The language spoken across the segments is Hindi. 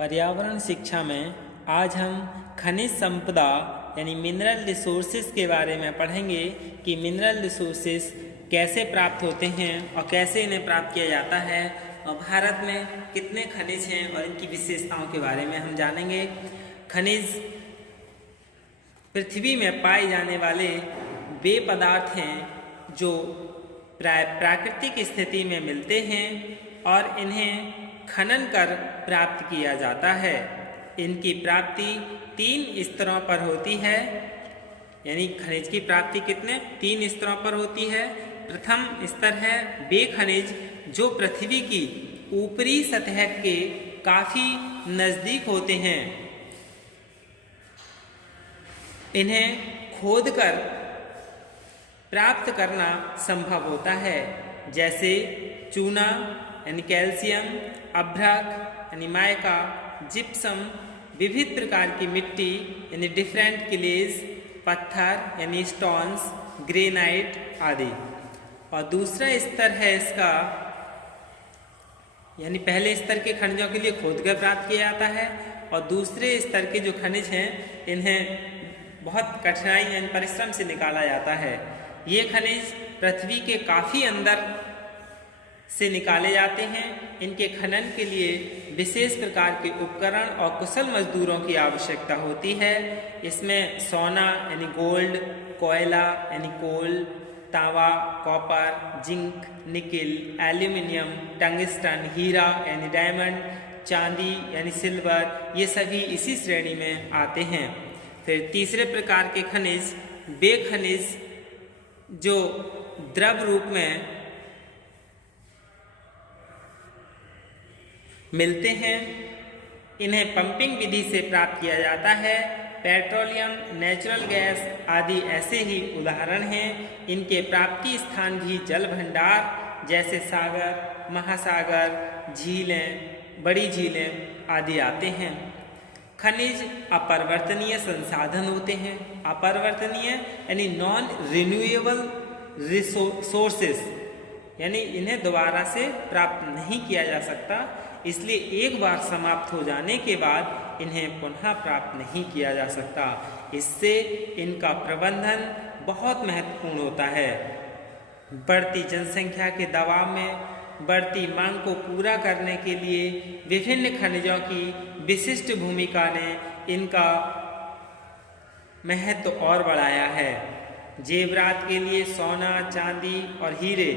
पर्यावरण शिक्षा में आज हम खनिज संपदा यानी मिनरल रिसोर्सेज के बारे में पढ़ेंगे कि मिनरल रिसोर्सेज कैसे प्राप्त होते हैं और कैसे इन्हें प्राप्त किया जाता है और भारत में कितने खनिज हैं और इनकी विशेषताओं के बारे में हम जानेंगे। खनिज पृथ्वी में पाए जाने वाले वे पदार्थ हैं जो प्राकृतिक स्थिति में मिलते हैं और इन्हें खनन कर प्राप्त किया जाता है। इनकी प्राप्ति 3 स्तरों पर होती है, यानी खनिज की प्राप्ति कितने 3 स्तरों पर होती है। प्रथम स्तर है वे खनिज जो पृथ्वी की ऊपरी सतह के काफी नजदीक होते हैं। इन्हें खोदकर प्राप्त करना संभव होता है, जैसे चूना यानी कैल्शियम, अभ्रक यानी माइका, जिप्सम, विविध प्रकार की मिट्टी यानी डिफरेंट क्लेज, पत्थर यानी स्टोन्स, ग्रेनाइट आदि। और दूसरा स्तर है इसका, यानी पहले स्तर के खनिजों के लिए खोदकर प्राप्त किया जाता है और दूसरे स्तर के जो खनिज हैं इन्हें बहुत कठिनाई यानी परिश्रम से निकाला जाता है। ये खनिज पृथ्वी के काफ़ी अंदर से निकाले जाते हैं। इनके खनन के लिए विशेष प्रकार के उपकरण और कुशल मजदूरों की आवश्यकता होती है। इसमें सोना यानी गोल्ड, कोयला यानी कोल, तांबा, copper, zinc, nickel, aluminium, tungsten, हीरा यानी डायमंड, चांदी यानी सिल्वर, ये सभी इसी श्रेणी में आते हैं। फिर तीसरे प्रकार के खनिज वे खनिज जो द्रव रूप में मिलते हैं, इन्हें पंपिंग विधि से प्राप्त किया जाता है। पेट्रोलियम, नेचुरल गैस आदि ऐसे ही उदाहरण हैं। इनके प्राप्ति स्थान भी जल भंडार जैसे सागर, महासागर, झीलें, बड़ी झीलें आदि आते हैं। खनिज अपरिवर्तनीय संसाधन होते हैं। अपरिवर्तनीय यानी नॉन रिन्यूएबल रिसोर्सेस, यानी इन्हें दोबारा से प्राप्त नहीं किया जा सकता, इसलिए एक बार समाप्त हो जाने के बाद इन्हें पुनः प्राप्त नहीं किया जा सकता। इससे इनका प्रबंधन बहुत महत्वपूर्ण होता है। बढ़ती जनसंख्या के दबाव में बढ़ती मांग को पूरा करने के लिए विभिन्न खनिजों की विशिष्ट भूमिका ने इनका महत्व और बढ़ाया है। जेवरात के लिए सोना, चांदी और हीरे,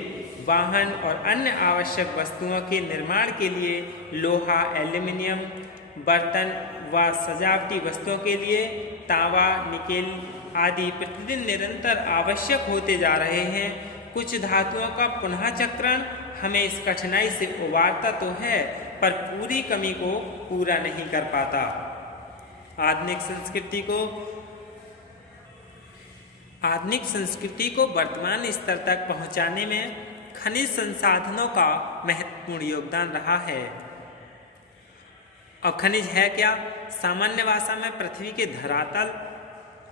वाहन और अन्य आवश्यक वस्तुओं के निर्माण के लिए लोहा, एल्यूमिनियम, बर्तन व सजावटी वस्तुओं के लिए तांबा, निकेल आदि प्रतिदिन निरंतर आवश्यक होते जा रहे हैं। कुछ धातुओं का पुनः चक्रण हमें इस कठिनाई से उबारता तो है, पर पूरी कमी को पूरा नहीं कर पाता। आधुनिक संस्कृति को वर्तमान स्तर तक पहुंचाने में खनिज संसाधनों का महत्वपूर्ण योगदान रहा है। और खनिज है क्या? सामान्य भाषा में पृथ्वी के धरातल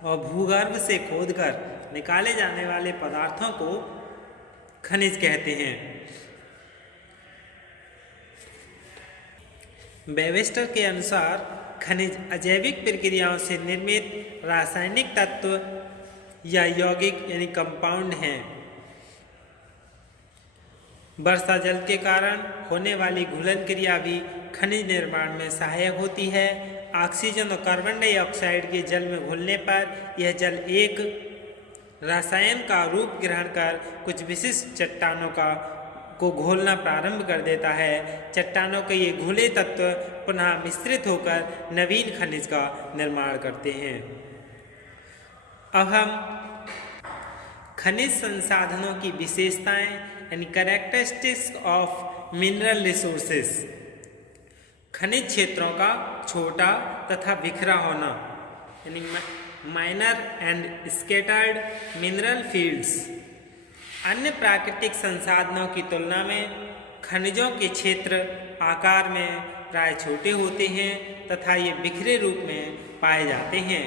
और भूगर्भ से खोदकर निकाले जाने वाले पदार्थों को खनिज कहते हैं। वेबस्टर के अनुसार खनिज अजैविक प्रक्रियाओं से निर्मित रासायनिक तत्व या यौगिक यानी कंपाउंड हैं। वर्षा जल के कारण होने वाली घुलन क्रिया भी खनिज निर्माण में सहायक होती है। ऑक्सीजन और कार्बन डाइऑक्साइड के जल में घुलने पर यह जल एक रसायन का रूप ग्रहण कर कुछ विशिष्ट चट्टानों को घोलना प्रारंभ कर देता है। चट्टानों के ये घुले तत्व पुनः मिश्रित होकर नवीन खनिज का निर्माण करते हैं। अब हम खनिज संसाधनों की विशेषताएं यानी कैरेक्टरिस्टिक्स ऑफ मिनरल रिसोर्सेस। खनिज क्षेत्रों का छोटा तथा बिखरा होना यानी minor and scattered mineral fields. अन्य प्राकृतिक संसाधनों की तुलना में खनिजों के क्षेत्र आकार में प्राय छोटे होते हैं तथा ये बिखरे रूप में पाए जाते हैं।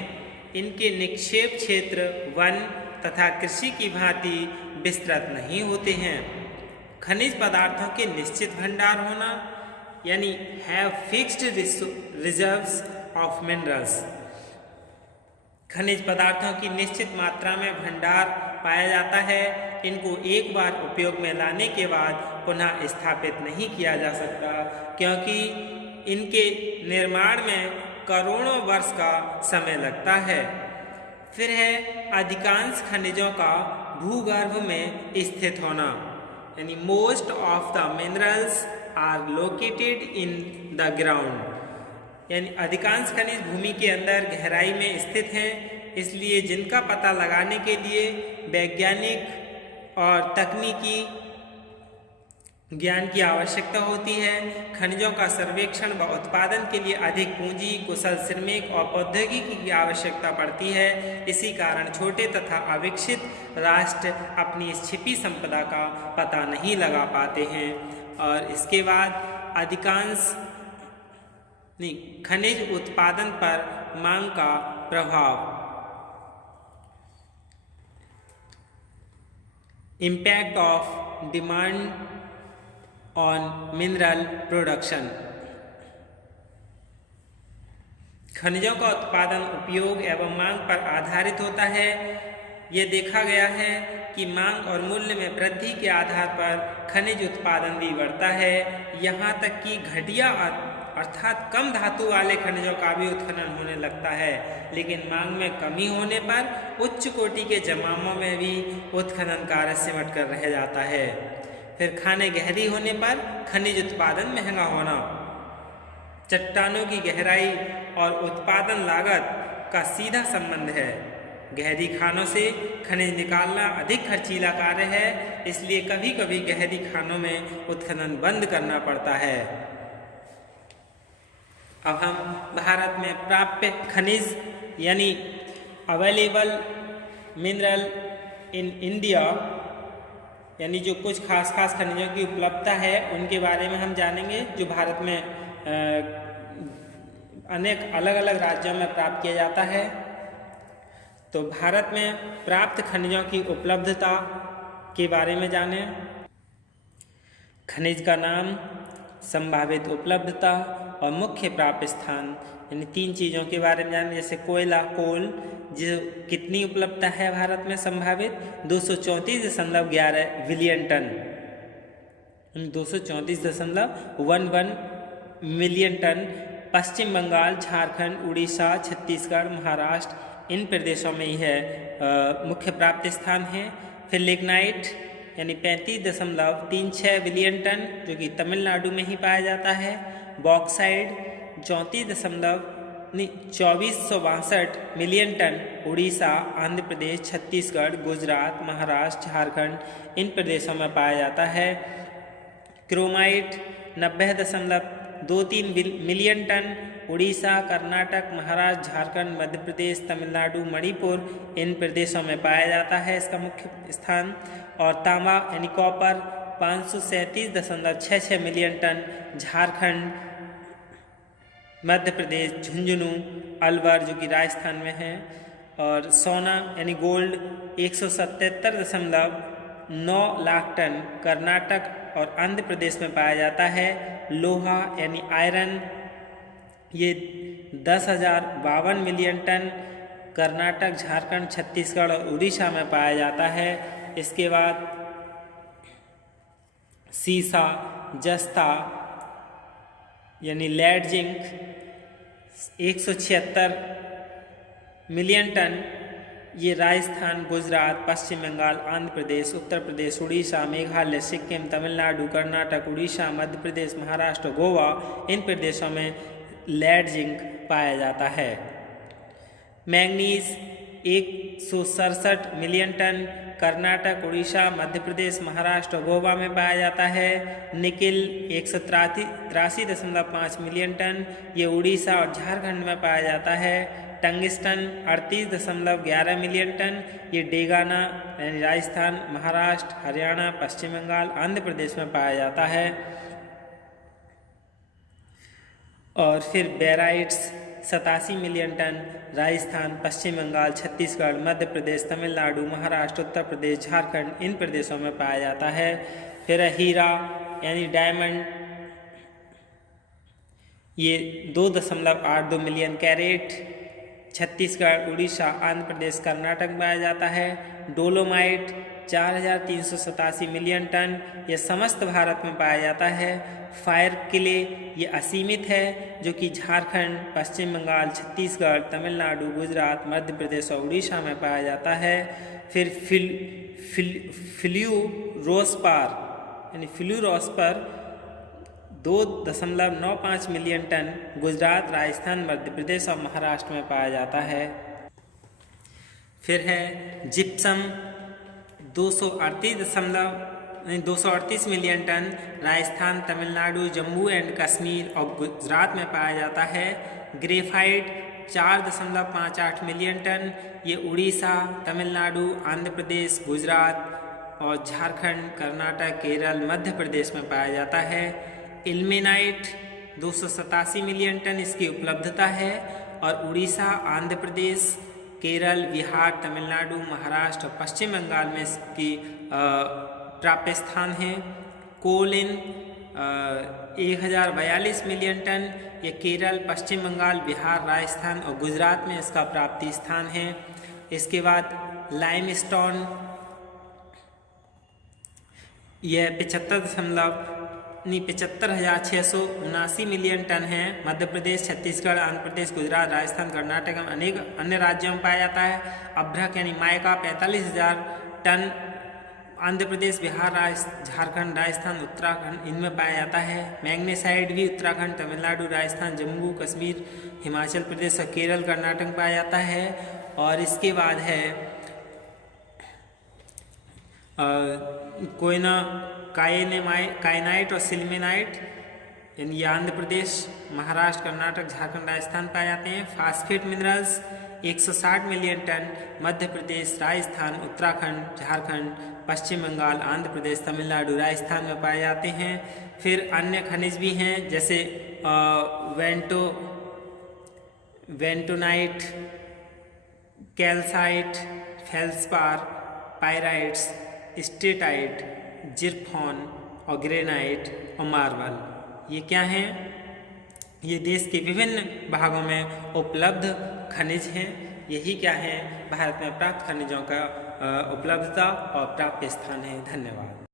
इनके निक्षेप क्षेत्र वन तथा कृषि की भांति विस्तृत नहीं होते हैं। खनिज पदार्थों के निश्चित भंडार होना यानी have fixed reserves of minerals. खनिज पदार्थों की निश्चित मात्रा में भंडार पाया जाता है। इनको एक बार उपयोग में लाने के बाद पुनः स्थापित नहीं किया जा सकता, क्योंकि इनके निर्माण में करोड़ों वर्ष का समय लगता है। फिर है अधिकांश खनिजों का भूगर्भ में स्थित होना, यानी most of the minerals are located in the ground, यानी अधिकांश खनिज भूमि के अंदर गहराई में स्थित हैं, इसलिए जिनका पता लगाने के लिए वैज्ञानिक और तकनीकी ज्ञान की आवश्यकता होती है। खनिजों का सर्वेक्षण व उत्पादन के लिए अधिक पूंजी, कुशल श्रमिक और प्रौद्योगिकी की आवश्यकता पड़ती है। इसी कारण छोटे तथा अविकसित राष्ट्र अपनी इस छिपी संपदा का पता नहीं लगा पाते हैं। और इसके बाद खनिज उत्पादन पर मांग का प्रभाव, impact of demand on mineral production. खनिजों का उत्पादन उपयोग एवं मांग पर आधारित होता है। ये देखा गया है कि मांग और मूल्य में वृद्धि के आधार पर खनिज उत्पादन भी बढ़ता है। यहाँ तक कि घटिया अर्थात कम धातु वाले खनिजों का भी उत्खनन होने लगता है, लेकिन मांग में कमी होने पर उच्च कोटि के जमामों में भी उत्खनन कार्य सिमट कर रह जाता है। फिर खाने गहरी होने पर खनिज उत्पादन महंगा होना। चट्टानों की गहराई और उत्पादन लागत का सीधा संबंध है। गहरी खानों से खनिज निकालना अधिक खर्चीला कार्य है, इसलिए कभी कभी गहरी खानों में उत्खनन बंद करना पड़ता है। अब हम भारत में प्राप्य खनिज यानी अवेलेबल मिनरल इन इंडिया, यानी जो कुछ खास खनिजों की उपलब्धता है उनके बारे में हम जानेंगे, जो भारत में अनेक अलग अलग राज्यों में प्राप्त किया जाता है। तो भारत में प्राप्त खनिजों की उपलब्धता के बारे में जानें। खनिज का नाम, संभावित उपलब्धता और मुख्य प्राप्य स्थान, यानी 3 चीज़ों के बारे में जानें। जैसे कोयला, कोल, जो कितनी उपलब्धता है भारत में संभावित 234.11 बिलियन टन, 234.11 मिलियन टन। पश्चिम बंगाल, झारखंड, उड़ीसा, छत्तीसगढ़, महाराष्ट्र, इन प्रदेशों में ही है मुख्य प्राप्ति स्थान है। फिर लिग्नाइट यानी 35.36 बिलियन टन, जो कि तमिलनाडु में ही पाया जाता है। Bauxite 2462 million ton, Orissa, Andhra Pradesh, Chhattisgarh, Gujarat, Maharashtra, Jharkhand, इन प्रदेशों में पाया जाता है। Chromite 90.23 million ton, Orissa, Karnataka, Maharashtra, Jharkhand, Madhya Pradesh, Tamil Nadu, Manipur, इन प्रदेशों में पाया जाता है इसका मुख्य स्थान। और तांबा यानी copper 537.66 million ton, Jharkhand, Madhya प्रदेश, झुंझुनू, अलवर जो कि राजस्थान में है। और सोना यानी गोल्ड 177.9 लाख टन, कर्नाटक और आंध्र प्रदेश में पाया जाता है। लोहा यानी आयरन, ये 10,052 मिलियन टन, कर्नाटक, झारखंड, छत्तीसगढ़ और उड़ीसा में पाया जाता है। इसके बाद सीसा, जस्ता यानी लेड जिंक 176 मिलियन टन, ये राजस्थान, गुजरात, पश्चिम बंगाल, आंध्र प्रदेश, उत्तर प्रदेश, उड़ीसा, मेघालय, सिक्किम, तमिलनाडु, कर्नाटक, उड़ीसा, मध्य प्रदेश, महाराष्ट्र, गोवा, इन प्रदेशों में लेड जिंक पाया जाता है। Manganese 167 million ton, Karnataka, Orissa, Madhya Pradesh, Maharashtra, Goa में पाया जाता है। निकिल 183.5 मिलियन टन, ये उड़ीसा और झारखंड में पाया जाता है। टंगिस्टन 38.11 मिलियन टन, ये डेगाना यानी राजस्थान, महाराष्ट्र, हरियाणा, पश्चिम बंगाल, आंध्र प्रदेश में पाया जाता है। और फिर बेराइट्स 87 मिलियन टन, राजस्थान, पश्चिम बंगाल, छत्तीसगढ़, मध्य प्रदेश, तमिलनाडु, महाराष्ट्र, उत्तर प्रदेश, झारखंड, इन प्रदेशों में पाया जाता है। फिर हीरा यानी डायमंड ये 2.82 मिलियन कैरेट छत्तीसगढ़, उड़ीसा, आंध्र प्रदेश, कर्नाटक में पाया जाता है। डोलोमाइट 4,387 मिलियन टन, यह समस्त भारत में पाया जाता है। फायर क्ले ये असीमित है, जो कि झारखंड, पश्चिम बंगाल, छत्तीसगढ़, तमिलनाडु, गुजरात, मध्य प्रदेश और उड़ीसा में पाया जाता है। फिर फ्लूरोस्पार यानी fluorspar 2.95 million ton Gujarat, Rajasthan, Madhya Pradesh और महाराष्ट्र में पाया जाता है। फिर है gypsum 238 million ton Rajasthan, Tamil Nadu, Jammu and Kashmir और गुजरात में पाया जाता है। ग्रेफाइट 4.58 मिलियन टन, ये उड़ीसा, तमिलनाडु, आंध्र प्रदेश, गुजरात और झारखंड, कर्नाटक, केरल, मध्य प्रदेश में पाया जाता है। इल्मेनाइट 287 मिलियन टन इसकी उपलब्धता है और उड़ीसा, आंध्र प्रदेश, केरल, बिहार, तमिलनाडु, महाराष्ट्र और पश्चिम बंगाल में इसकी प्राप्य स्थान है। कोलिन 1042 मिलियन टन, ये केरल, पश्चिम बंगाल, बिहार, राजस्थान और गुजरात में इसका प्राप्ति स्थान है। इसके बाद लाइमस्टोन यह 75,679 मिलियन टन है। मध्य प्रदेश, छत्तीसगढ़, आंध्र प्रदेश, गुजरात, राजस्थान, कर्नाटक एवं अनेक अन्य राज्यों में पाया जाता है। अभ्रक यानी मायका 45,000 टन आंध्र प्रदेश, बिहार, झारखंड, राजस्थान, उत्तराखंड इनमें पाया जाता है। मैग्नेसाइड भी उत्तराखंड, तमिलनाडु, राजस्थान, जम्मू कश्मीर, हिमाचल प्रदेश और केरल, कर्नाटक में पाया जाता है। और इसके बाद है कोयना काइनाइट और सिल्मेनाइट, यानी आंध्र प्रदेश, महाराष्ट्र, कर्नाटक, झारखंड, राजस्थान पाए जाते हैं। Phosphate minerals 160 million ton Madhya Pradesh, Rajasthan, Uttarakhand, Jharkhand, पश्चिम बंगाल, आंध्र प्रदेश, तमिलनाडु, राजस्थान में पाए जाते हैं। फिर अन्य खनिज भी हैं, जैसे वेंटोनाइट, कैल्साइट, फेल्सपार, पायराइट्स, स्टेटाइट, जिरफॉन और ग्रेनाइट और मार्बल। ये क्या हैं? ये देश के विभिन्न भागों में उपलब्ध खनिज हैं। यही क्या है भारत में प्राप्त खनिजों का उपलब्धता और प्राप्य स्थान है। धन्यवाद।